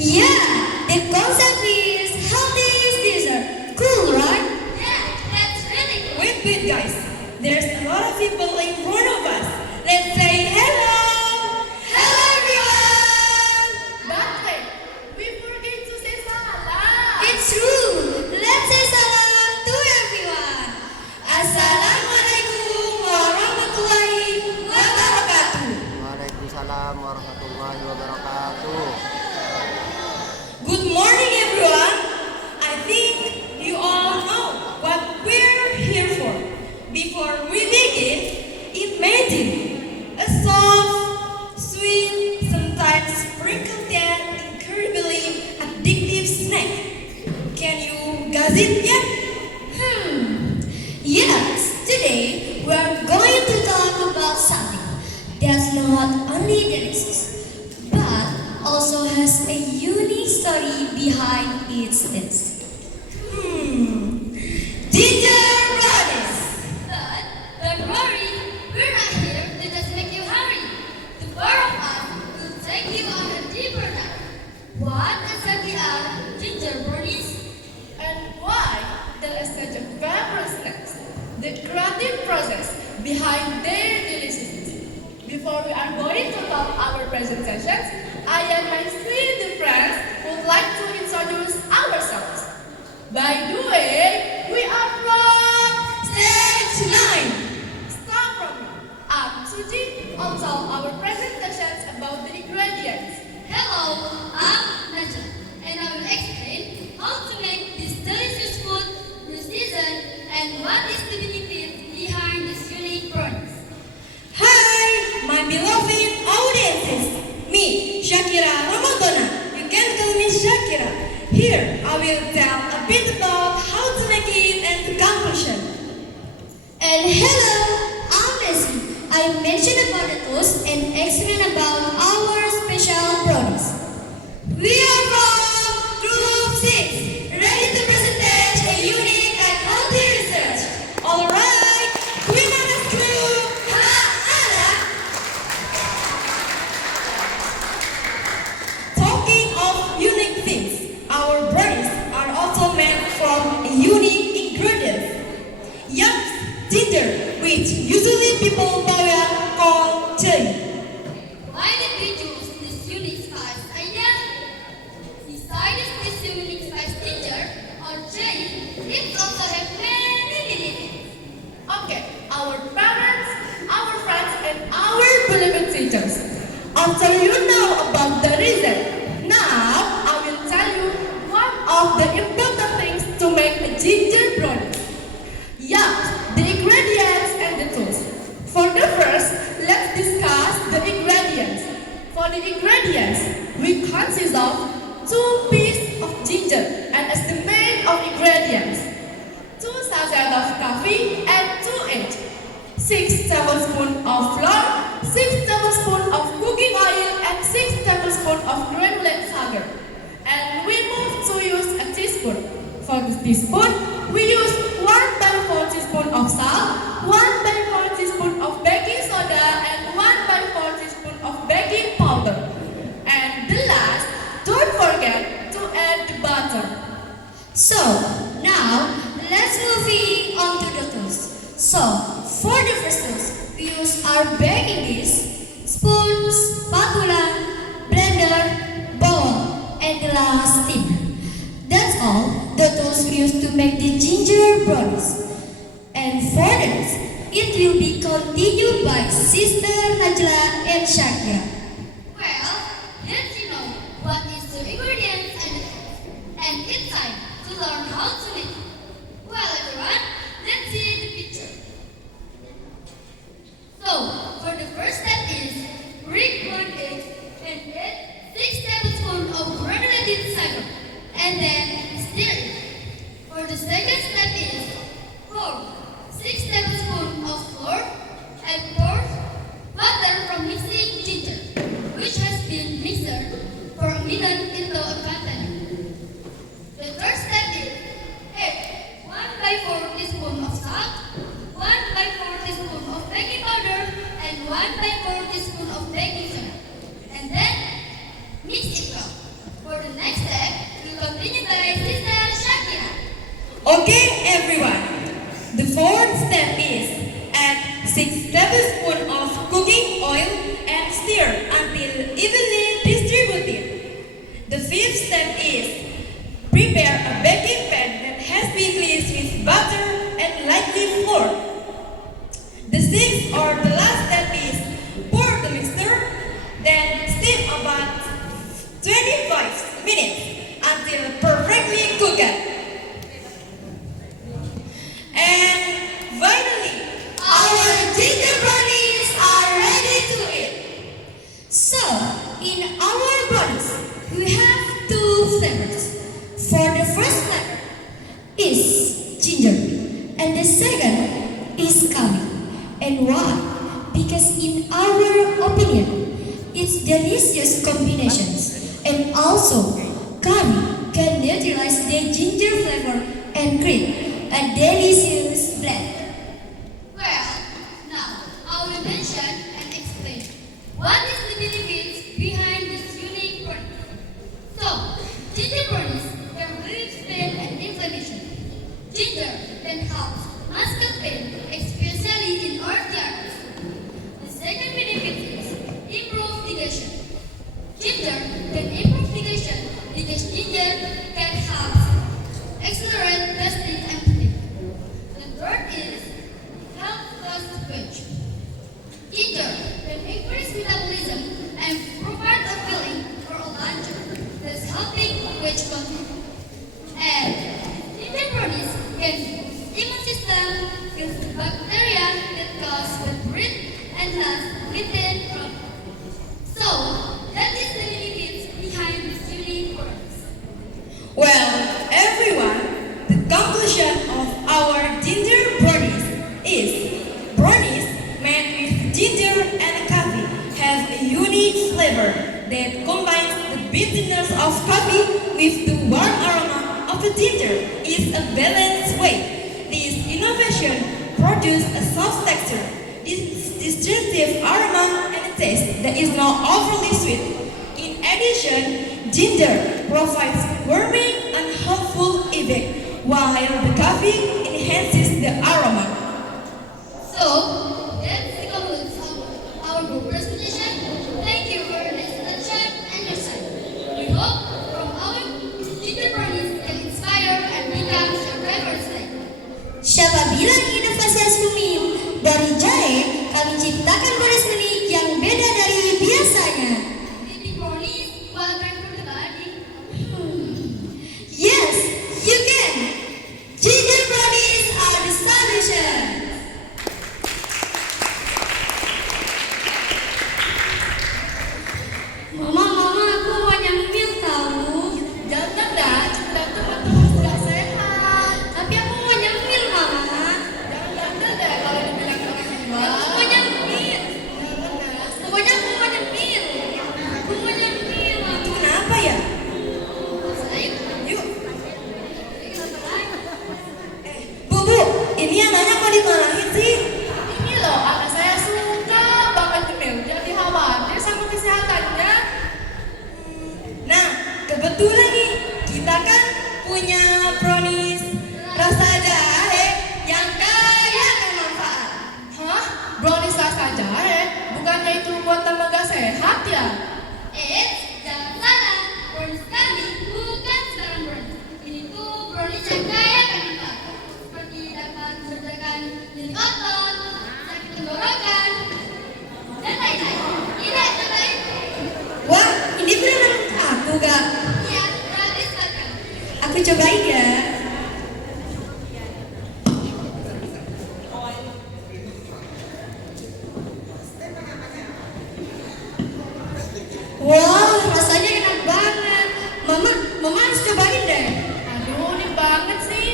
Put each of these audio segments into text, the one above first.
Yeah, the concept is healthy is dessert. Cool, right? Yeah, that's really good. Wait, guys. There's a lot of people in front of us. Let's say hello. Hello everyone! But wait, we forget to say salam. It's true. Let's say salam to everyone. Assalamualaikum warahmatullahi wabarakatuh. Waalaikumsalam warahmatullahi wabarakatuh. Good morning, everyone. I think you all know what we're here for. Before we begin, imagine a soft, sweet, sometimes sprinkled and incredibly addictive snack. Can you guess it yet? Yes, today we are going to talk about something that's not only delicious, but also has a unique story behind its taste. Ginger brownies. But don't worry, we're not here to just make you hurry. The four of us will take you on a deeper dive. What exactly are ginger brownies? And why there is such a favorite snacks? The creative process behind their deliciousness. Before we are going to talk our presentations, I and my sweet friends would like to introduce ourselves. By the way, we are from Stage 9. Stop from me. I'm Suji. Also, our presentations about the ingredients. Hello, I'm Najwa, and I will explain how to make this delicious food, the season, and what is the benefit behind this unique brownies. Hi, my beloved audiences. Me, Shakira Ramadona. You can call me Shakira. Here, I will tell a bit about how to make it and the conclusion. And hello, I'm Leslie. I mentioned about the toast and explain about our special brownies. We are from Group 6, ready to present a unique and healthy research. Alright, Queen Anna's Clue. Talking of unique things, our brownies are also made from a unique ingredient. Yup, ginger, which usually people call chili. Why did we choose this unique spice idea? Besides this unique spice ginger or cherry, it also has many benefits. Okay, our parents, our friends, and our beloved teachers. After you know about the reason, now I will tell you one of the important things to make a ginger brownie. Yeah, the ingredients and the tools. For the first, let's discuss the ingredients. For the ingredients, we consist of 2 pieces of ginger and as the main of ingredients, 2 sachets of coffee and 2 eggs, 6 tablespoons of flour, 6 tablespoons of cooking oil and 6 tablespoons of granulated sugar. And we move to use a teaspoon. For the teaspoon, we use 1/4 teaspoon of salt, 1/4 teaspoon of baking soda, and 1/4 teaspoon of baking powder. And the last, don't forget to add the butter. So, now let's move on to the tools. So, for the first tools, we use our baking dish, spoon, spatula, blender, bowl, and glass tin. That's all the tools we use to make the ginger brownies. And for this, it will be continued by Sister Najla and Shakira. Well, let's know what is the ingredients and the tools. And it's time to learn how to make it. Well, everyone, let's see the picture. So, for the first step is break 1 egg and add 6 tablespoons of granulated sugar and then stir it. For the second step is pour 6 tablespoons of flour and pour butter from mixing ginger, which has been mixed for a minute into a container. The third step is add 1/4 teaspoon Okay, everyone. The fourth step is add 6 tablespoons of cooking oil and stir until evenly distributed. The fifth step is prepare a baking pan that has been greased with butter and lightly floored. The sixth or the last step is pour the mixture, then steam about 25 minutes until perfectly cooked. And finally, Our ginger brownies are ready to eat. So, in our brownies, we have two flavors. For the first flavor is ginger, and the second is curry. And why? Because in our opinion, it's delicious combinations, and also curry can neutralize the ginger flavor and create a delicious blend. Well, now I will mention and explain what is the benefits behind this unique product. So, ginger brownies can relieve pain and inflammation. Ginger can help muscle pain, especially in arthritis. The second benefit is improved digestion. Ginger can improve digestion because ginger can help accelerate gastric emptying. The third is help loss weight. Ginger can increase metabolism and provide a feeling for a lunch that's helping weight control. And ginger brownies can immune system kills the bacteria that cause the breath and lungs breathing problem. So that is the benefits behind this unique products. well, everyone, the conclusion of our ginger brownies is brownies made with ginger and coffee have a unique flavor that combines the bitterness of coffee with the warm aroma of the ginger in a balanced way. This innovation produces a soft texture, distinctive aroma, and a taste that is not overly sweet. In addition, ginger provides warming and helpful effect, while the coffee enhances the aroma. So that concludes our group presentation. Thank you for your attention and your time. We hope from our ginger brownies can inspire and become your favorite snack. Siapa bilang inovasi harus bumim? Dari jahe, kami ciptakan brownies unik yang beda dari biasanya. Eating brownies while great for the body. Yes, you can! Ginger brownies are the solution! Mama, aku mau nyemil tahu. Jangan dah, cipta terus gak sehat. Tapi aku mau nyemil, Mama. Jangan deh kalau dibilang orang tua. Aku mau nyemil. Pokoknya aku mau nyemil. Aku mau nyemil. Itu kenapa ya? Yuk. Bu, ini anaknya kok dimarahin sih? Ini loh, anak saya suka banget nyemil. Jadi khawatir sama kesehatannya. Nah, kebetulan nih, kita kan punya brownies rasa jahe yang kaya akan manfaat. Hah? Brownies rasa jahe? Bukannya itu buat tambah gak sehat ya? Jangan salah, brownies kami bukan sembarang brownies. Ini tuh brownies yang kaya akan manfaat, seperti dapat mengerjakan nyeri otot, sakit tenggorokan, dan lain-lain. Tidak lain. Wah, ini beneran untuk aku, Kak. Iya, gratis buat kamu. Aku cobain ya. Wow, rasanya enak banget. Mama harus cobain deh. Aduh, unik banget sih.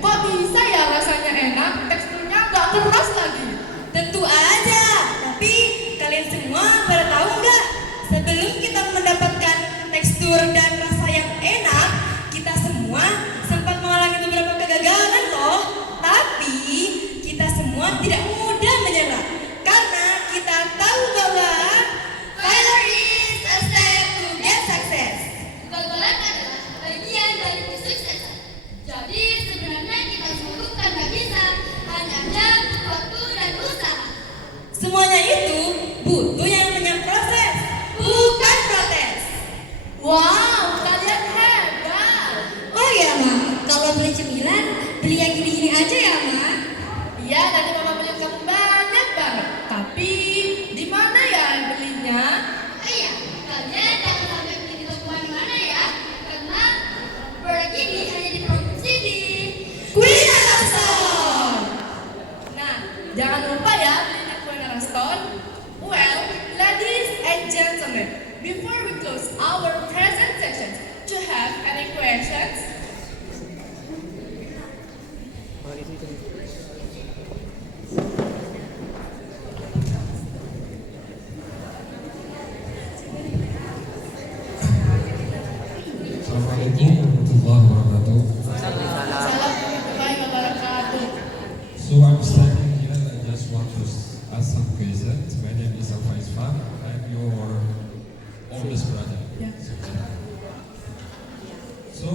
Kok bisa ya rasanya enak, teksturnya nggak keras lagi? Tentu aja, tapi kalian semua pada tahu nggak? Sebelum kita mendapatkan tekstur dan rasa yang enak, kita semua sempat mengalami beberapa kegagalan loh. Tapi kita semua tidak mudah menyerah, karena kita tahu bahwa failure is a step to get success. Gagal So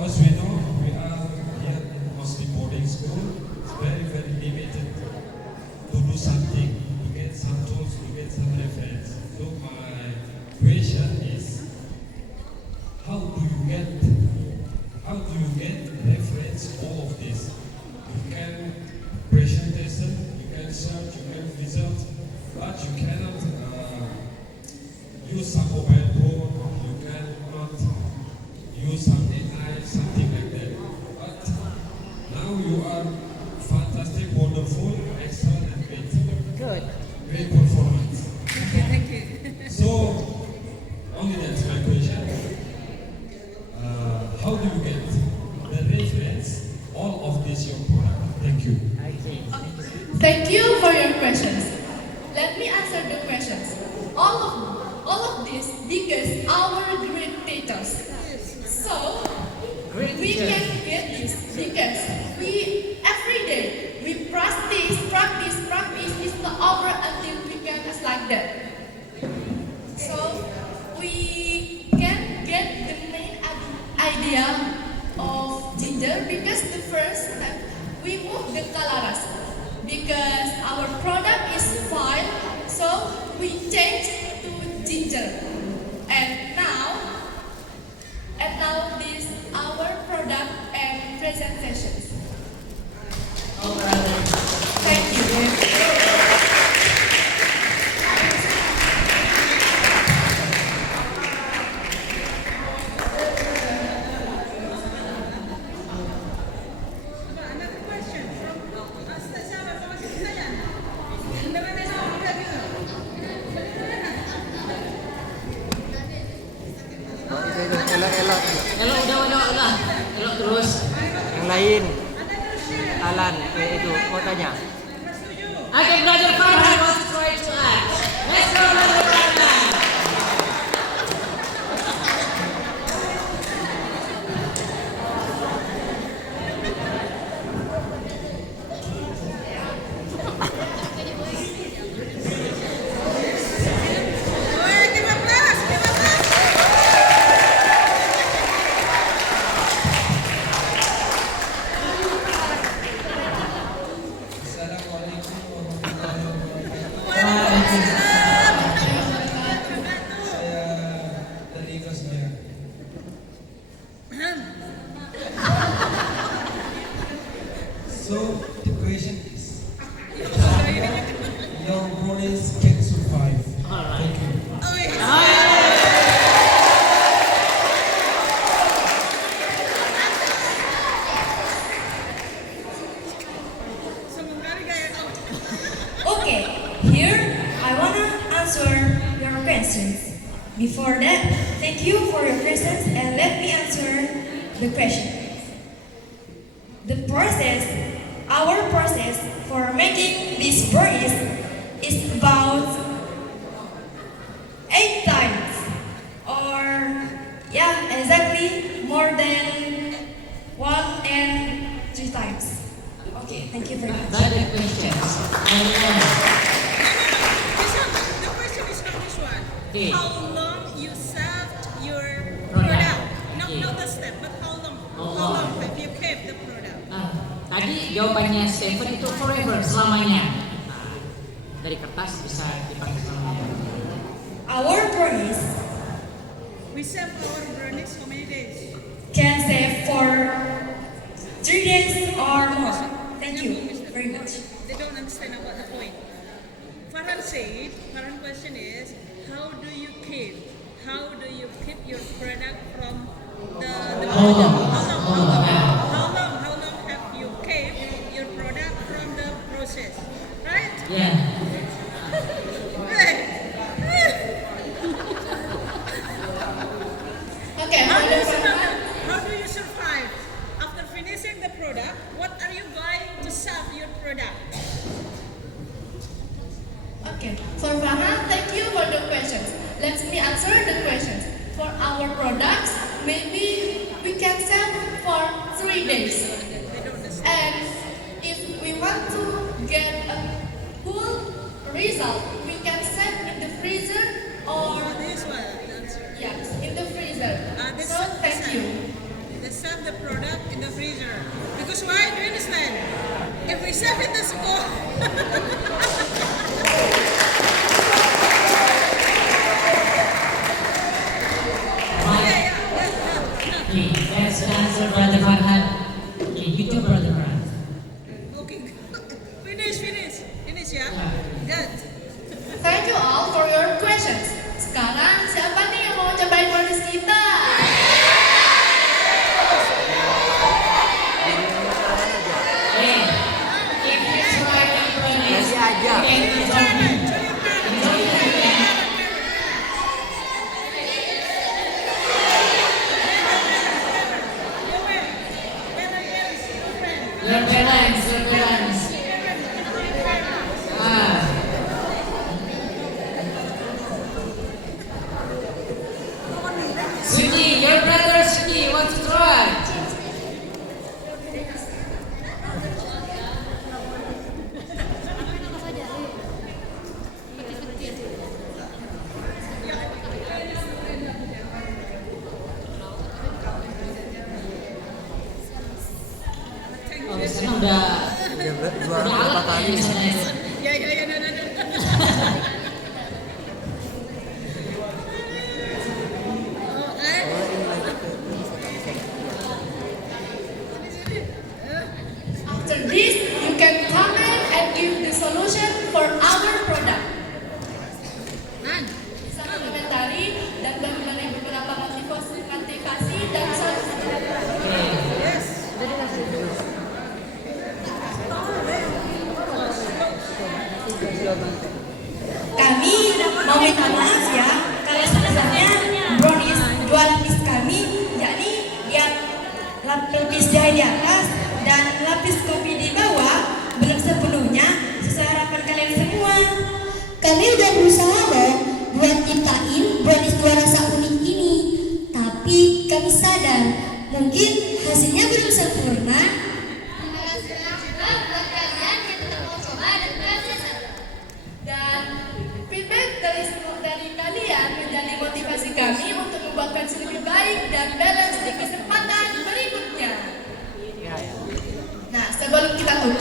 as we know, we are here in mostly boarding school. It's very, very limited to do something, to get some tools, to get some reference. So my question is, how do you get reference all of this? You can presentation, you can search, you can result, but you cannot use some mobile phone, you cannot use some AI, something like that. But now you are fantastic, wonderful, excellent, and great. Good. Great performance. So, only that's my question. How do you get the reference, all of this your product? Thank you. Thank you for your questions. Let me answer the questions. All of this because our great teachers. So we can get this because we every day we practice. It's not over until we can just like that. So we can get the main idea of ginger because the first step we move the colours because our product is fine, so we change to ginger. And now this our product and presentations. Thank you. Another question from Ustaz Syahwat sama Siti Sayan. Elok. Elok udah. Elok terus. Yang lain. Alan, itu mau tanya. Okay, brother Farhan wants to try to act. Let's go, brother Farhan. Assalamualaikum warahmatullahi wabarakatuh. Saya dari Rosmia. So the question is, your bodies can survive. Thank you. Okay, here I wanna answer your questions. Before that, thank you for your questions and let me answer the question. Our process for making this burnies is about 8 times, or exactly more than 1 and 3 times. Okay, thank you very much. Other questions. The question is from this one. Okay. How long you served your Product. product? Okay. Not the step, but how long? How How long? long have you kept the product? Tadi jawabannya Stephen itu forever, selamanya. Dari kertas bisa dipakai selamanya. Our burnies We serve our brownies how many days? can save for 3 days or more. Thank you very much. They don't understand about the point. Farhan question is, how do you keep your product from the How long? How long have you kept your product from the process? Right? Yeah. Right. Okay, How do Farhan. you survive? After finishing the product, what are you going to serve your product? Okay, for Farhan, thank you for the questions. Let me answer the questions. For our products, maybe we can sell for 3 days. They don't understand. And if we want to get a cool result, we can set in the freezer or This one, the answer. in the freezer. Because why? Do you understand? If we save it the school, Right. Okay, that's the answer, Brother Farhan. Okay, you too, Brother Farhan. okay, finish, yeah. Good. Thank you all for your questions. Sekarang siapa nih yang mau cobain bonus kita? Hey, if it's right and promise, aja. you can enjoy it. Enjoy it, okay? Your parents. Ah. Sweetie, your brother Sweetie wants to try. Oh, di sana udah Berapa kali? di sana ya. Ya, no. After this, you can comment and give the solution for our product. Bisa mengomentari dan memberi beberapa motivasi dan solusi. Kami mau minta maaf ya kalau sebenarnya brownies 2 lapis kami, yakni lapis jahe di atas dan lapis kopi di bawah belum sepenuhnya sesuai harapan kalian semua. Kami udah berusaha loh buat ciptain brownies 2 rasa unik ini. Tapi kami sadar mungkin hasilnya belum sempurna. Terima kasih juga buat kalian yang tetap mau coba dan berhasil. Dan feedback dari kalian menjadi motivasi kami untuk membuat versi lebih baik dan balance di kesempatan berikutnya. Nah, sebelum kita tutup,